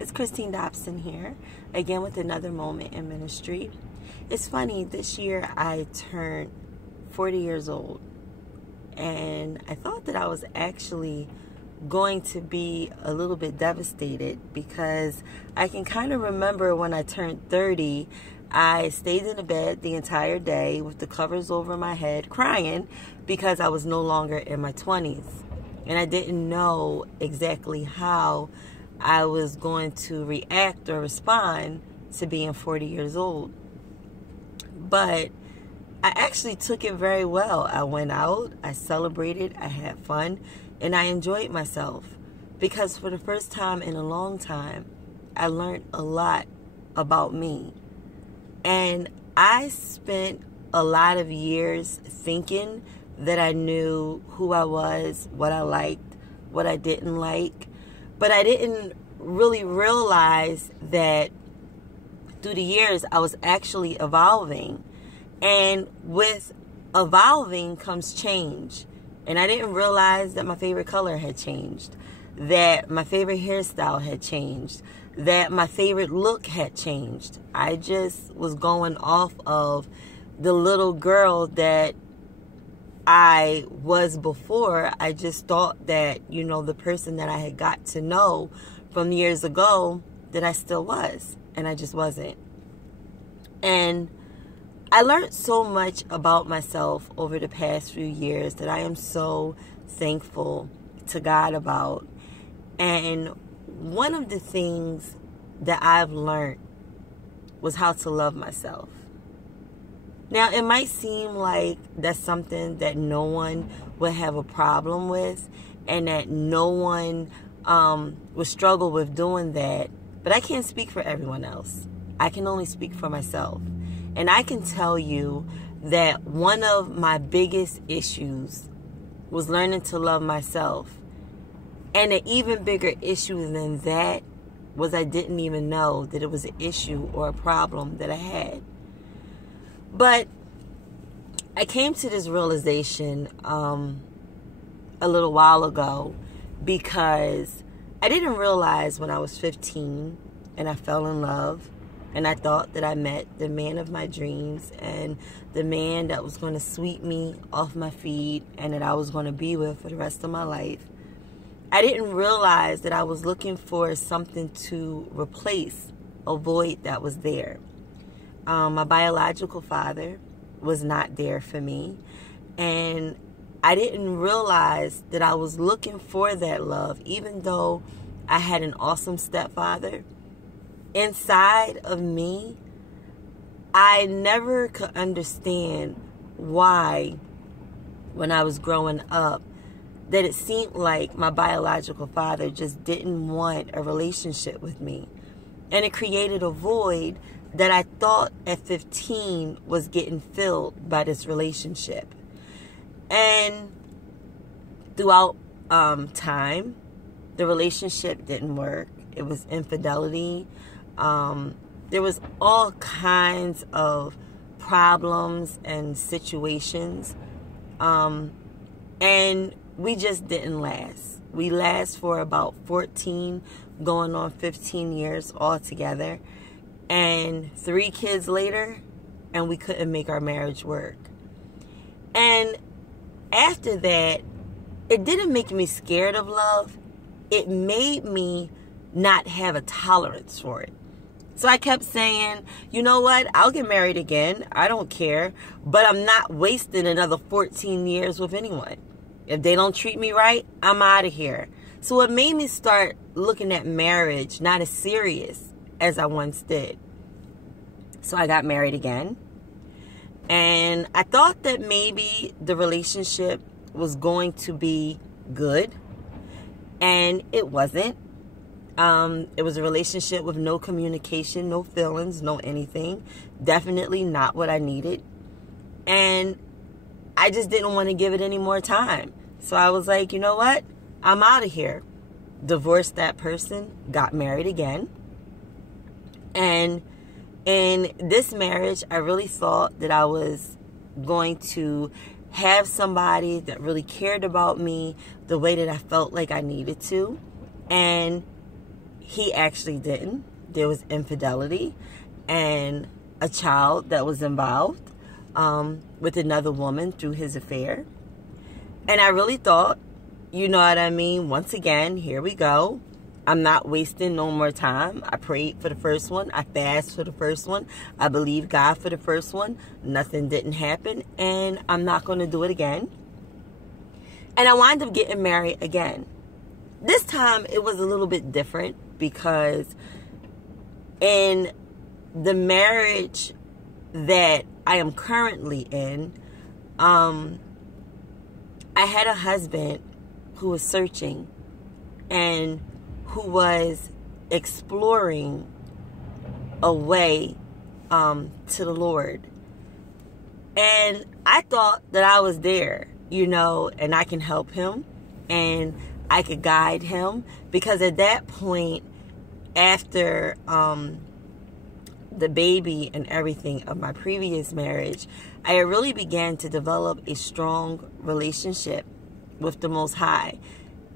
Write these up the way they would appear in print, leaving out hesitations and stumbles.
It's Christine Dobson here, again with another moment in ministry. It's funny, this year I turned 40 years old, and I thought that I was actually going to be a little bit devastated because I can kind of remember when I turned 30, I stayed in the bed the entire day with the covers over my head crying because I was no longer in my 20s. And I didn't know exactly how I was going to react or respond to being 40 years old. But I actually took it very well. I went out, I celebrated, I had fun, and I enjoyed myself. Because for the first time in a long time, I learned a lot about me. And I spent a lot of years thinking that I knew who I was, what I liked, what I didn't like. But I didn't really realize that through the years I was actually evolving. And with evolving comes change. And I didn't realize that my favorite color had changed, that my favorite hairstyle had changed, that my favorite look had changed. I just was going off of the little girl that I was before. I just thought that, the person that I had got to know from years ago, that I still was. And I just wasn't. And I learned so much about myself over the past few years that I am so thankful to God about. And one of the things that I've learned was how to love myself. Now, it might seem like that's something that no one would have a problem with and that no one would struggle with doing that. But I can't speak for everyone else. I can only speak for myself. And I can tell you that one of my biggest issues was learning to love myself. And an even bigger issue than that was I didn't even know that it was an issue or a problem that I had. But I came to this realization a little while ago because I didn't realize when I was 15 and I fell in love and I thought that I met the man of my dreams and the man that was going to sweep me off my feet and that I was going to be with for the rest of my life. I didn't realize that I was looking for something to replace a void that was there. My biological father was not there for me. And I didn't realize that I was looking for that love, even though I had an awesome stepfather. Inside of me, I never could understand why, when I was growing up, that it seemed like my biological father just didn't want a relationship with me. And it created a void that I thought at 15 was getting filled by this relationship. And throughout time, the relationship didn't work. It was infidelity. There was all kinds of problems and situations. And we just didn't last. We last for about 14, going on 15 years altogether. And 3 kids later, and we couldn't make our marriage work. And after that, it didn't make me scared of love. It made me not have a tolerance for it. So I kept saying, you know what? I'll get married again. I don't care. But I'm not wasting another 14 years with anyone. If they don't treat me right, I'm out of here. So it made me start looking at marriage not as serious as I once did. So I got married again. And I thought that maybe the relationship was going to be good. And it wasn't. It was a relationship with no communication, no feelings, no anything. Definitely not what I needed. And I just didn't want to give it any more time. So I was like, you know what? I'm out of here. Divorced that person, got married again. And in this marriage, I really thought that I was going to have somebody that really cared about me the way that I felt like I needed to. And he actually didn't. There was infidelity and a child that was involved with another woman through his affair. And I really thought, you know what I mean? Once again, here we go. I'm not wasting no more time. I prayed for the first one. I fasted for the first one. I believed God for the first one. Nothing didn't happen. And I'm not going to do it again. And I wound up getting married again. This time, it was a little bit different because in the marriage that I am currently in, I had a husband who was searching and who was exploring a way to the Lord. And I thought that I was there, you know, and I can help him and I could guide him, because at that point, after the baby and everything of my previous marriage, I really began to develop a strong relationship with the Most High.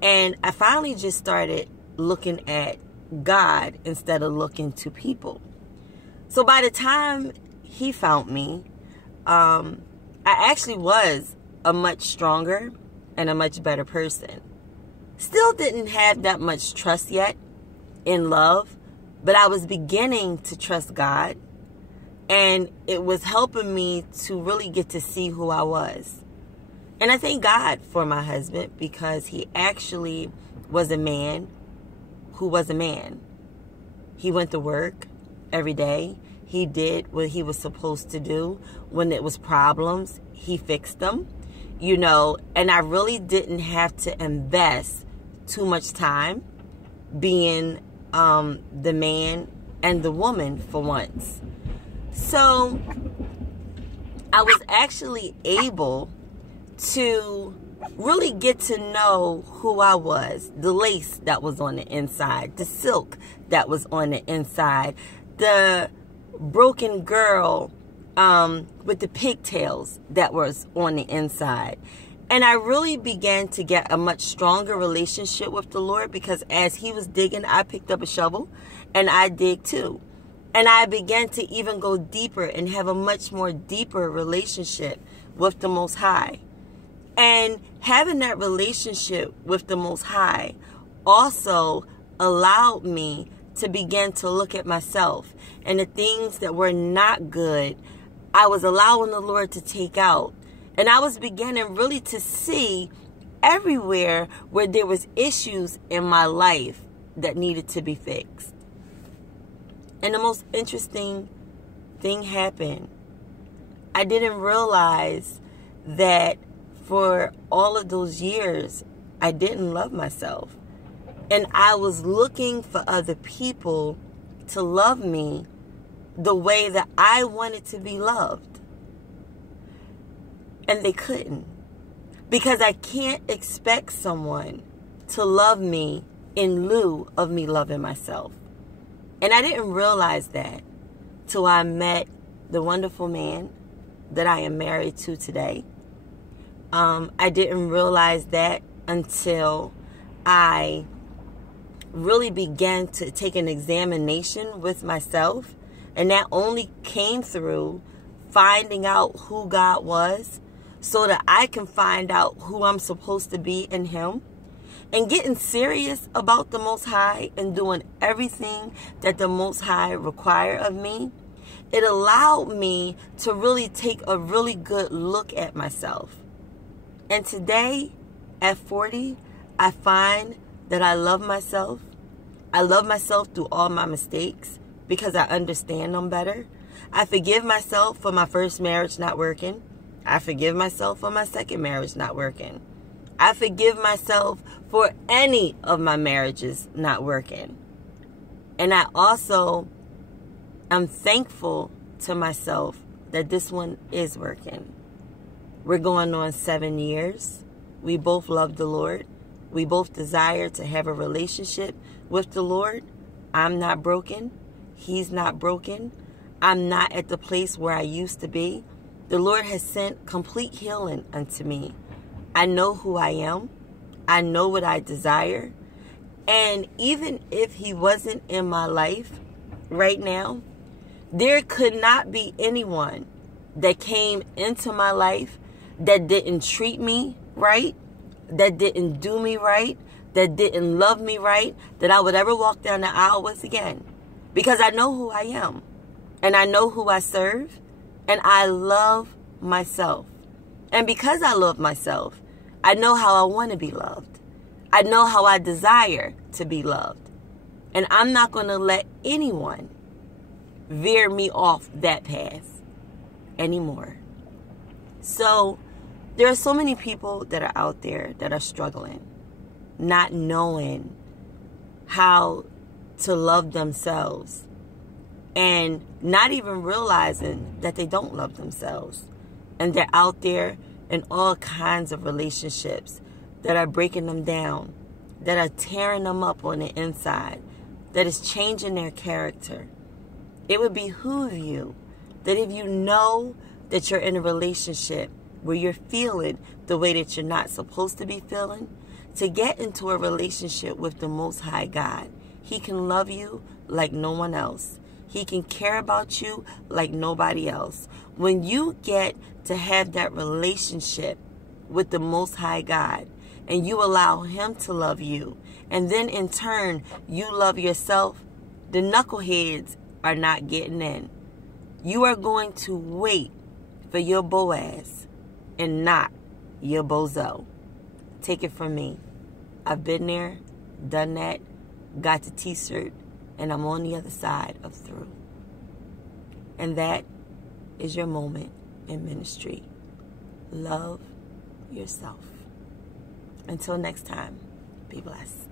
And I finally just started looking at God instead of looking to people. So by the time he found me, I actually was a much stronger and a much better person. Still didn't have that much trust yet in love, but I was beginning to trust God, and it was helping me to really get to see who I was. And I thank God for my husband, because he actually was a man who was a man. He went to work every day. He did what he was supposed to do. When it was problems, he fixed them, you know, and I really didn't have to invest too much time being the man and the woman for once. So I was actually able to really get to know who I was, the lace that was on the inside, the silk that was on the inside, the broken girl with the pigtails that was on the inside. And I really began to get a much stronger relationship with the Lord, because as he was digging, I picked up a shovel and I dig too. And I began to even go deeper and have a much more deeper relationship with the Most High. And having that relationship with the Most High also allowed me to begin to look at myself, and the things that were not good, I was allowing the Lord to take out. And I was beginning really to see everywhere where there was issues in my life that needed to be fixed. And the most interesting thing happened. I didn't realize that for all of those years, I didn't love myself. And I was looking for other people to love me the way that I wanted to be loved. And they couldn't. Because I can't expect someone to love me in lieu of me loving myself. And I didn't realize that till I met the wonderful man that I am married to today. I didn't realize that until I really began to take an examination with myself. And that only came through finding out who God was, so that I can find out who I'm supposed to be in him, and getting serious about the Most High and doing everything that the Most High required of me. It allowed me to really take a really good look at myself. And today, at 40, I find that I love myself. I love myself through all my mistakes because I understand them better. I forgive myself for my first marriage not working. I forgive myself for my second marriage not working. I forgive myself for any of my marriages not working. And I also am thankful to myself that this one is working. We're going on 7 years. We both love the Lord. We both desire to have a relationship with the Lord. I'm not broken. He's not broken. I'm not at the place where I used to be. The Lord has sent complete healing unto me. I know who I am. I know what I desire. And even if he wasn't in my life right now, there could not be anyone that came into my life that didn't treat me right, that didn't do me right, that didn't love me right, that I would ever walk down the aisle with again. Because I know who I am, and I know who I serve, and I love myself. And because I love myself, I know how I want to be loved. I know how I desire to be loved. And I'm not going to let anyone veer me off that path anymore. So there are so many people that are out there that are struggling, not knowing how to love themselves, and not even realizing that they don't love themselves. And they're out there in all kinds of relationships that are breaking them down, that are tearing them up on the inside, that is changing their character. It would behoove you that if you know that you're in a relationship where you're feeling the way that you're not supposed to be feeling, to get into a relationship with the Most High God. He can love you like no one else. He can care about you like nobody else. When you get to have that relationship with the Most High God, and you allow Him to love you, and then in turn you love yourself, the knuckleheads are not getting in. You are going to wait for your Boaz and not your bozo. Take it from me. I've been there, done that, got the t-shirt, and I'm on the other side of through. And that is your moment in ministry. Love yourself. Until next time, be blessed.